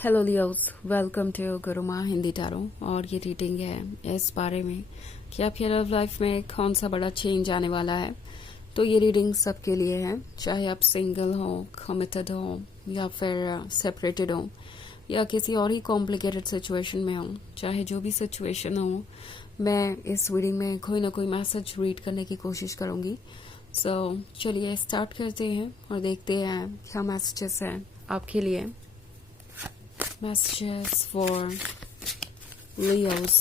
Hello Leos, welcome to Guruma Hindi tarot. और ये reading है इस बारे में कि आपकी लव लाइफ में कौन सा बड़ा चेंज आने वाला है। तो ये रीडिंग सबके लिए है, चाहे आप सिंगल हो, कमिटेड हो या फिर सेपरेटेड हो या किसी और ही कॉम्प्लिकेटेड सिचुएशन में हो। चाहे जो भी सिचुएशन हो, मैं इस रीडिंग में कोई ना कोई मैसेज रीड करने की कोशिश करूंगी। सो चलिए स्टार्ट करते हैं और देखते हैं क्या मैसेजेस हैं आपके लिए। Messages for Leos.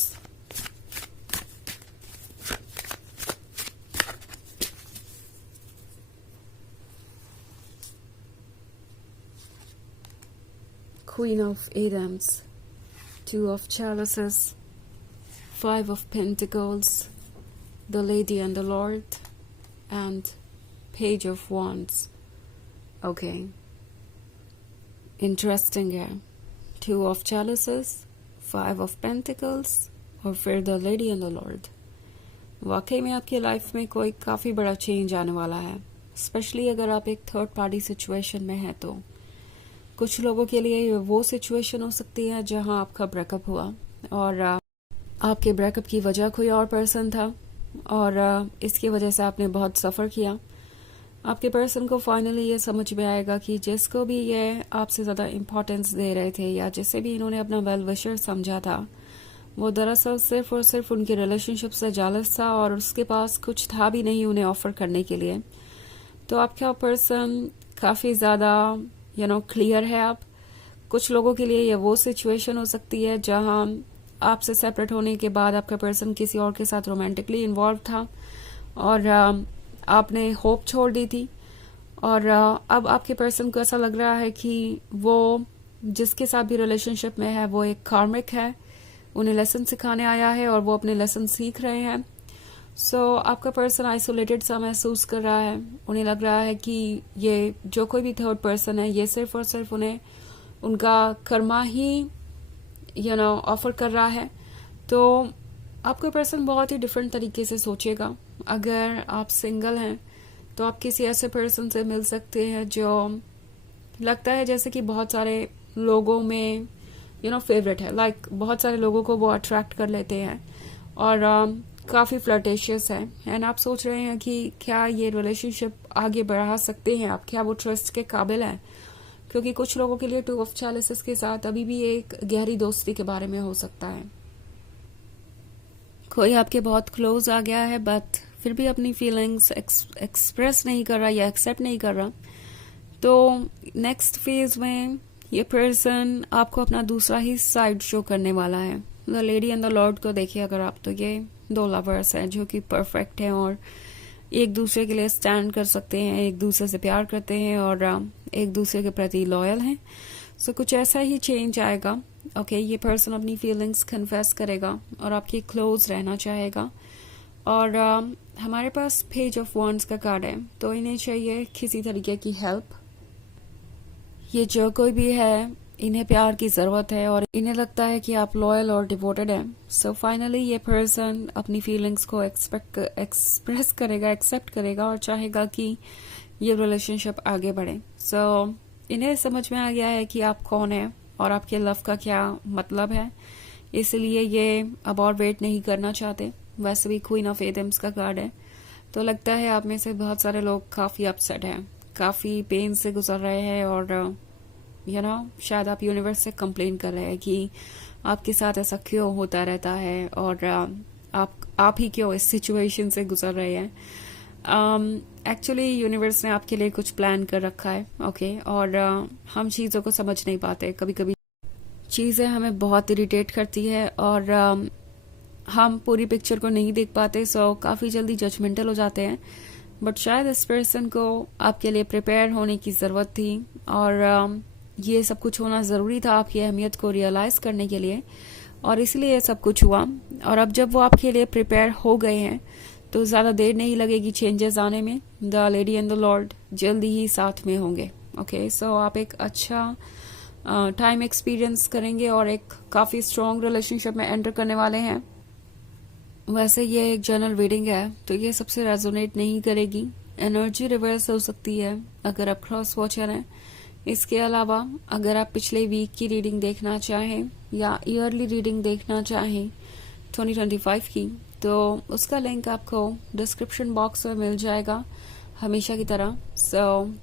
Queen of Adams, Two of Chalices, Five of Pentacles, the Lady and the Lord, and Page of Wands. Okay. Interesting है। Two of Chalices, Five of Pentacles और फिर the lady and the Lord. वाकई में आपकी life में कोई काफी बड़ा चेंज आने वाला है, स्पेशली अगर आप एक थर्ड पार्टी सिचुएशन में हैं। तो कुछ लोगों के लिए वो सिचुएशन हो सकती है जहां आपका ब्रेकअप हुआ और आपके ब्रेकअप की वजह कोई और पर्सन था और इसकी वजह से आपने बहुत सफर किया। आपके पर्सन को फाइनली ये समझ में आएगा कि जिसको भी ये आपसे ज़्यादा इम्पोर्टेंस दे रहे थे या जिसे भी इन्होंने अपना वेल विशर समझा था, वो दरअसल सिर्फ और सिर्फ उनके रिलेशनशिप से जालस था और उसके पास कुछ था भी नहीं उन्हें ऑफर करने के लिए। तो आपका पर्सन काफ़ी ज़्यादा क्लियर है। आप कुछ लोगों के लिए ये वो सिचुएशन हो सकती है जहां आपसे सेपरेट होने के बाद आपका पर्सन किसी और के साथ रोमांटिकली इन्वॉल्व था और आपने होप छोड़ दी थी और अब आपके पर्सन को ऐसा लग रहा है कि वो जिसके साथ भी रिलेशनशिप में है वो एक कार्मिक है, उन्हें लेसन सिखाने आया है और वो अपने लेसन सीख रहे हैं। सो आपका पर्सन आइसोलेटेड सा महसूस कर रहा है। उन्हें लग रहा है कि ये जो कोई भी थर्ड पर्सन है ये सिर्फ और सिर्फ उन्हें उनका कर्मा ही ऑफर कर रहा है। तो आपका पर्सन बहुत ही डिफरेंट तरीके से सोचेगा। अगर आप सिंगल हैं तो आप किसी ऐसे पर्सन से मिल सकते हैं जो लगता है जैसे कि बहुत सारे लोगों में फेवरेट है, लाइक बहुत सारे लोगों को वो अट्रैक्ट कर लेते हैं और काफ़ी फ्लर्टेशियस है। एंड आप सोच रहे हैं कि क्या ये रिलेशनशिप आगे बढ़ा सकते हैं आप, क्या वो ट्रस्ट के काबिल है। क्योंकि कुछ लोगों के लिए टू ऑफ चैलिसेस के साथ अभी भी एक गहरी दोस्ती के बारे में हो सकता है। कोई आपके बहुत क्लोज आ गया है बट फिर भी अपनी फीलिंग्स एक्सप्रेस नहीं कर रहा या एक्सेप्ट नहीं कर रहा। तो नेक्स्ट फेज में ये पर्सन आपको अपना दूसरा ही साइड शो करने वाला है। The lady and the Lord को देखिए अगर आप, तो ये दो लवर्स हैं जो कि परफेक्ट हैं और एक दूसरे के लिए स्टैंड कर सकते हैं, एक दूसरे से प्यार करते हैं और एक दूसरे के प्रति लॉयल हैं। सो कुछ ऐसा ही चेंज आएगा। ओके, ये पर्सन अपनी फीलिंग्स कन्फेस करेगा और आपके क्लोज रहना चाहेगा। और हमारे पास पेज ऑफ वॉन्ड्स का कार्ड है, तो इन्हें चाहिए किसी तरीके की हेल्प। ये जो कोई भी है इन्हें प्यार की जरूरत है और इन्हें लगता है कि आप लॉयल और डिवोटेड हैं। सो फाइनली ये पर्सन अपनी फीलिंग्स को एक्सप्रेस करेगा, एक्सेप्ट करेगा और चाहेगा कि ये रिलेशनशिप आगे बढ़े। सो इन्हें समझ में आ गया है कि आप कौन है और आपके लव का क्या मतलब है, इसलिए ये अब और वेट नहीं करना चाहते। वैसे भी क्वीन ऑफ एडम्स का कार्ड है, तो लगता है आप में से बहुत सारे लोग काफी अपसेट हैं, काफी पेन से गुजर रहे हैं और शायद आप यूनिवर्स से कंप्लेन कर रहे हैं कि आपके साथ ऐसा क्यों होता रहता है और आप ही क्यों इस सिचुएशन से गुजर रहे हैं। एक्चुअली यूनिवर्स ने आपके लिए कुछ प्लान कर रखा है। ओके, और हम चीज़ों को समझ नहीं पाते। कभी कभी चीज़ें हमें बहुत इरिटेट करती है और हम पूरी पिक्चर को नहीं देख पाते। सो काफ़ी जल्दी जजमेंटल हो जाते हैं। बट शायद इस पर्सन को आपके लिए प्रिपेयर होने की ज़रूरत थी और ये सब कुछ होना ज़रूरी था आपकी अहमियत को रियलाइज़ करने के लिए, और इसलिए ये सब कुछ हुआ। और अब जब वो आपके लिए प्रिपेयर हो गए हैं तो ज़्यादा देर नहीं लगेगी चेंजेस आने में। The lady and the Lord जल्दी ही साथ में होंगे। ओके, सो आप एक अच्छा टाइम एक्सपीरियंस करेंगे और एक काफ़ी स्ट्रॉन्ग रिलेशनशिप में एंटर करने वाले हैं। वैसे ये एक जनरल रीडिंग है तो ये सबसे रेजोनेट नहीं करेगी। एनर्जी रिवर्स हो सकती है अगर आप क्रॉस वॉचर हैं। इसके अलावा अगर आप पिछले वीक की रीडिंग देखना चाहें या ईयरली रीडिंग देखना चाहें 2025 की, तो उसका लिंक आपको डिस्क्रिप्शन बॉक्स में मिल जाएगा हमेशा की तरह।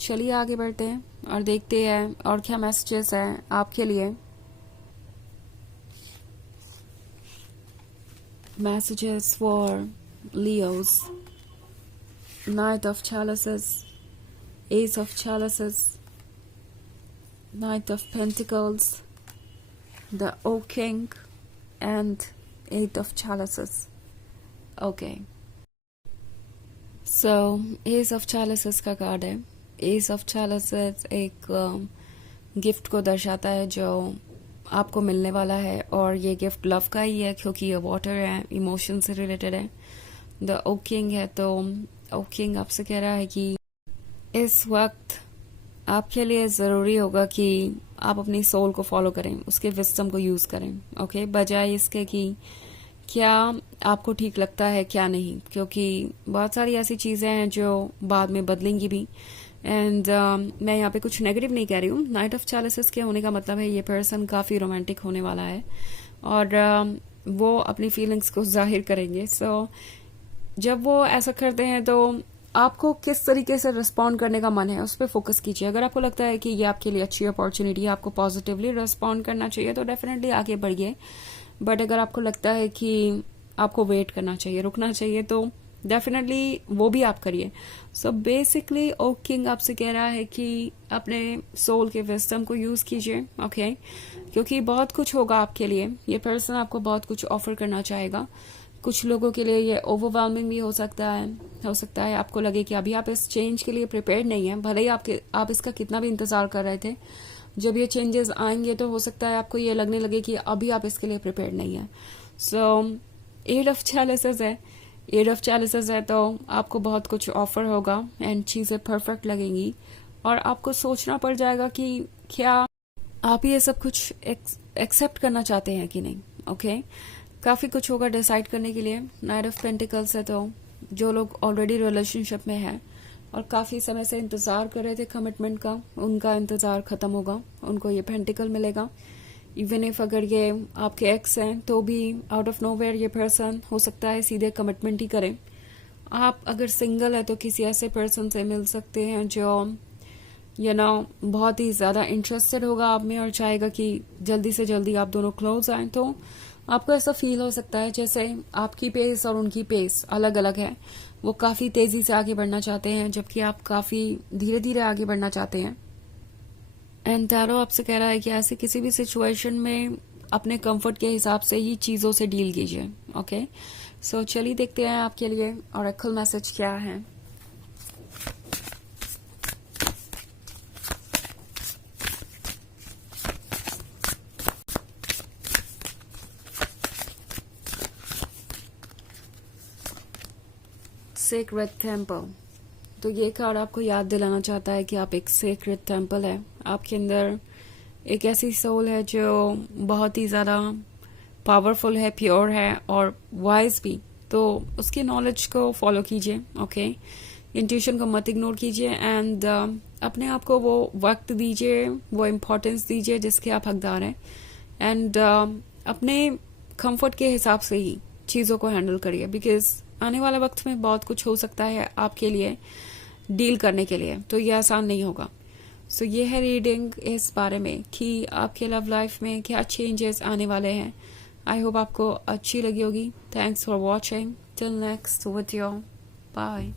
चलिए आगे बढ़ते हैं और देखते हैं और क्या मैसेजेस हैं आपके लिए। Messages for Leos, night of chalices, S of chalices, Knight of Pentacles, the Oak King, and Eight of Chalices. Okay. So, Ace of Chalices का कार्ड है। Ace of Chalices एक गिफ्ट को दर्शाता है जो आपको मिलने वाला है, और ये गिफ्ट लव का ही है क्योंकि ये वाटर है, इमोशन से रिलेटेड है। द ओक किंग है, तो ओक किंग आपसे कह रहा है कि इस वक्त आपके लिए ज़रूरी होगा कि आप अपनी सोल को फॉलो करें, उसके विजडम को यूज़ करें, ओके, बजाय इसके कि क्या आपको ठीक लगता है क्या नहीं, क्योंकि बहुत सारी ऐसी चीज़ें हैं जो बाद में बदलेंगी भी। एंड मैं यहाँ पे कुछ नेगेटिव नहीं कह रही हूँ। नाइट ऑफ चैलिसेस के होने का मतलब है ये पर्सन काफ़ी रोमांटिक होने वाला है और वो अपनी फीलिंग्स को जाहिर करेंगे। सो जब वो ऐसा करते हैं तो आपको किस तरीके से रिस्पॉन्ड करने का मन है उस पर फोकस कीजिए। अगर आपको लगता है कि ये आपके लिए अच्छी अपॉर्चुनिटी है, आपको पॉजिटिवली रिस्पॉन्ड करना चाहिए, तो डेफिनेटली आगे बढ़िए। बट अगर आपको लगता है कि आपको वेट करना चाहिए, रुकना चाहिए, तो डेफिनेटली वो भी आप करिए। सो बेसिकली ओक किंग आपसे कह रहा है कि अपने सोल के विजडम को यूज कीजिए, ओके, क्योंकि बहुत कुछ होगा आपके लिए। ये पर्सन आपको बहुत कुछ ऑफर करना चाहेगा। कुछ लोगों के लिए ये ओवरवेलमिंग भी हो सकता है आपको लगे कि अभी आप इस चेंज के लिए प्रिपेयर नहीं है, भले ही आप इसका कितना भी इंतजार कर रहे थे। जब ये चेंजेस आएंगे तो हो सकता है आपको ये लगने लगे कि अभी आप इसके लिए प्रिपेयर नहीं है। सो एट ऑफ चैलिसेस है, एट ऑफ चैलिसेस है, तो आपको बहुत कुछ ऑफर होगा एंड चीजें परफेक्ट लगेंगी और आपको सोचना पड़ जाएगा कि क्या आप ये सब कुछ एक्सेप्ट करना चाहते हैं कि नहीं, ओके। काफी कुछ होगा डिसाइड करने के लिए। नाइट ऑफ पेंटिकल्स है, तो जो लोग ऑलरेडी रिलेशनशिप में हैं और काफी समय से इंतजार कर रहे थे कमिटमेंट का, उनका इंतजार खत्म होगा, उनको ये पेंटिकल मिलेगा। इवन इफ अगर ये आपके एक्स हैं तो भी आउट ऑफ नोवेयर ये पर्सन हो सकता है सीधे कमिटमेंट ही करे। आप अगर सिंगल है तो किसी ऐसे पर्सन से मिल सकते हैं जो बहुत ही ज्यादा इंटरेस्टेड होगा आप में और चाहेगा कि जल्दी से जल्दी आप दोनों क्लोज आए। तो आपको ऐसा फील हो सकता है जैसे आपकी पेस और उनकी पेस अलग अलग है। वो काफी तेजी से आगे बढ़ना चाहते हैं जबकि आप काफी धीरे धीरे आगे बढ़ना चाहते हैं। एंड टैरो आपसे कह रहा है कि ऐसे किसी भी सिचुएशन में अपने कंफर्ट के हिसाब से ही चीजों से डील कीजिए, ओके। सो चलिए देखते हैं आपके लिए ऑरेकल मैसेज क्या है। सेक्रेड टेम्पल, तो ये कार्ड आपको याद दिलाना चाहता है कि आप एक सेक्रेड टेम्पल है। आपके अंदर एक ऐसी सोल है जो बहुत ही ज्यादा पावरफुल है, प्योर है और वाइज भी। तो उसकी नॉलेज को फॉलो कीजिए, ओके। इंट्यूशन को मत इग्नोर कीजिए एंड अपने आप को वो वक्त दीजिए, वो इम्पोर्टेंस दीजिए जिसके आप हकदार हैं। एंड अपने कंफर्ट के हिसाब से ही चीजों को हैंडल करिए, बिकॉज आने वाले वक्त में बहुत कुछ हो सकता है आपके लिए डील करने के लिए, तो ये आसान नहीं होगा। सो ये है रीडिंग इस बारे में कि आपके लव लाइफ में क्या चेंजेस आने वाले हैं। आई होप आपको अच्छी लगी होगी। Thanks for watching. Till next video, bye.